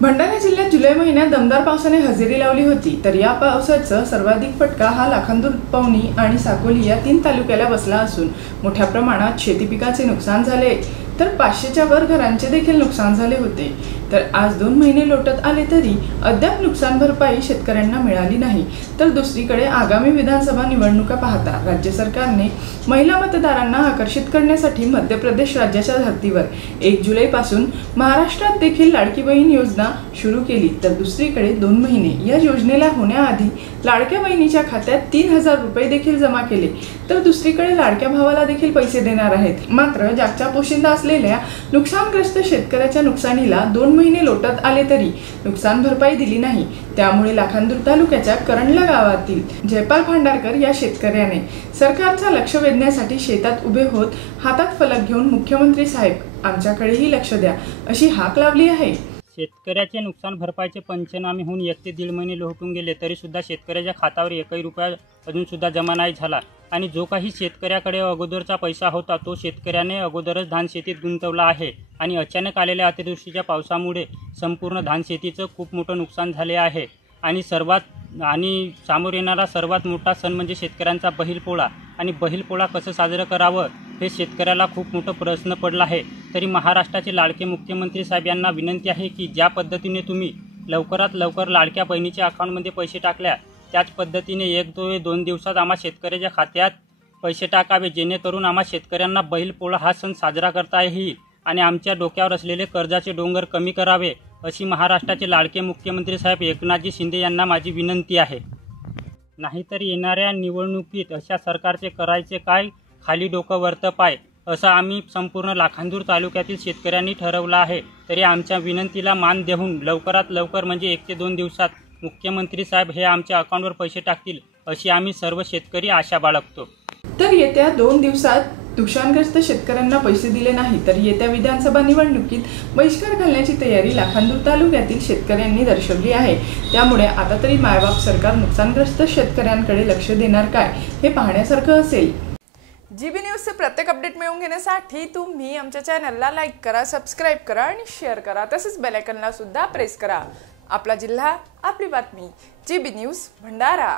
भंडारा जिल्ह्यात जुलै महिन्यात दमदार पावसाने हजेरी लावली होती। तर या पावसाचा सर्वाधिक फटका हा लाखांदूर, पवनी आणि साकोली या 3 तालुक्याला बसला असून मोठ्या प्रमाणात शेती पिकाचे नुकसान झाले, तर 500च्या वर घरांचे देखील नुकसान झाले होते। तर आज 2 महिने लोटत आले तरी अद्याप नुकसान भरपाई शेतकऱ्यांना मिळाली नाही। तर दुसरीकडे आगामी विधानसभा निवडणुका पाहता राज्य सरकारने महिला मतदारांना आकर्षित करण्यासाठी मध्य प्रदेश राज्याच्या धर्तीवर 1 जुलैपासून महाराष्ट्रात देखील लाडकी बहीण योजना सुरू केली। तर दुसरीकडे 2 महिने या योजनेला होण्याआधी लाडक्या बहिणीच्या खात्यात 3000 रुपये देखील जमा केले। तर दुसरीकडे लाडक्या भावाला देखील पैसे देणार आहेत। मात्र जागच्या पोशिंदा असलेल्या नुकसानग्रस्त शेतकऱ्याच्या नुकसानीला 2 महिने लोटत आले तरी नुकसान भरपाई दिली नाही। त्यामुळे लाखांदूर तालुक्याच्या करंडला गावातील जयपाल भांडारकर या शेतकऱ्याने सरकारचा लक्ष वेधण्यासाठी शेतात उभे होत हातात फलक घेऊन मुख्यमंत्री साहेब आमच्याकडेही लक्ष द्या अशी हाक लावली आहे। शेतकऱ्याचे नुकसान भरपाईचे पंचनामे होऊन 1 ते 1.5 महिने लोटून गेले तरी सुद्धा शेतकऱ्याच्या खात्यावर 1 रुपया अजून सुद्धा जमा नाही झाला आणि जो काही शेतकऱ्याकडे अगोदरचा पैसा होता तो शेतकऱ्याने अगोदरच धान शेतीत गुंतवला आहे आणि अचानक आलेल्या अतिवृष्टीच्या पावसामुळे संपूर्ण धान शेतीचं खूप मोठं नुकसान झाले आहे। आणि सामोर येणारा सर्वात मोठा सण म्हणजे शेतकऱ्यांचा बैलपोळा आणि बैलपोळा कसं साजरं करावं हे शेतकऱ्याला खूप मोठा प्रश्न पडला आहे। तरी महाराष्ट्राचे लाडके मुख्यमंत्री साहेब यांना विनंती आहे की ज्या पद्धतीने तुम्ही लवकरात लवकर लाडक्या बहिणीच्या अकाउंटमध्ये पैसे टाकल्या त्याच पद्धतीने 1-2 दिवसात आम्हा शेतकऱ्याच्या खात्यात पैसे टाकावे, जेणेकरून आम्हा शेतकऱ्यांना बैलपोळा हा सण साजरा करता येईल आणि आमच्या डोक्यावर असलेले कर्जाचे डोंगर कमी करावे अशी महाराष्ट्राचे लाडके मुख्यमंत्री साहेब एकनाथजी शिंदे यांना माझी विनंती आहे। नाहीतर येणाऱ्या निवडणुकीत अशा सरकारचे करायचे काय, खाली डोकं वरतं पाय असं आम्ही संपूर्ण लाखांदूर तालुक्यातील शेतकऱ्यांनी ठरवलं आहे। तरी आमच्या विनंतीला मान देऊन लवकरात लवकर म्हणजे 1 ते 2 दिवसात मुख्यमंत्री साहेब हे आमच्या अकाउंटवर पैसे टाकतील अशी आम्ही सर्व शेतकरी आशा बाळगतो। तर येत्या 2 दिवसात नुकसानग्रस्त शेतकऱ्यांना पैसे दिले नाही तर येत्या विधानसभा निवडणुकीत बहिष्कार घालण्याची तयारी लाखांदूर तालुक्यातील शेतकऱ्यांनी दर्शवली आहे। त्यामुळे आता तरी मायबाप सरकार नुकसानग्रस्त शेतकऱ्यांकडे लक्ष देणार काय हे पाहण्यासारखं असेल। जीबी न्यूजचे प्रत्येक अपडेट मिळवून घेण्यासाठी तुम्ही आमच्या चॅनलला लाईक करा, सबस्क्राइब करा आणि शेअर करा, तसेच बेल आयकॉनला सुद्धा प्रेस करा। आपला जिल्हा, आपली बातमी, जीबी न्यूज भंडारा।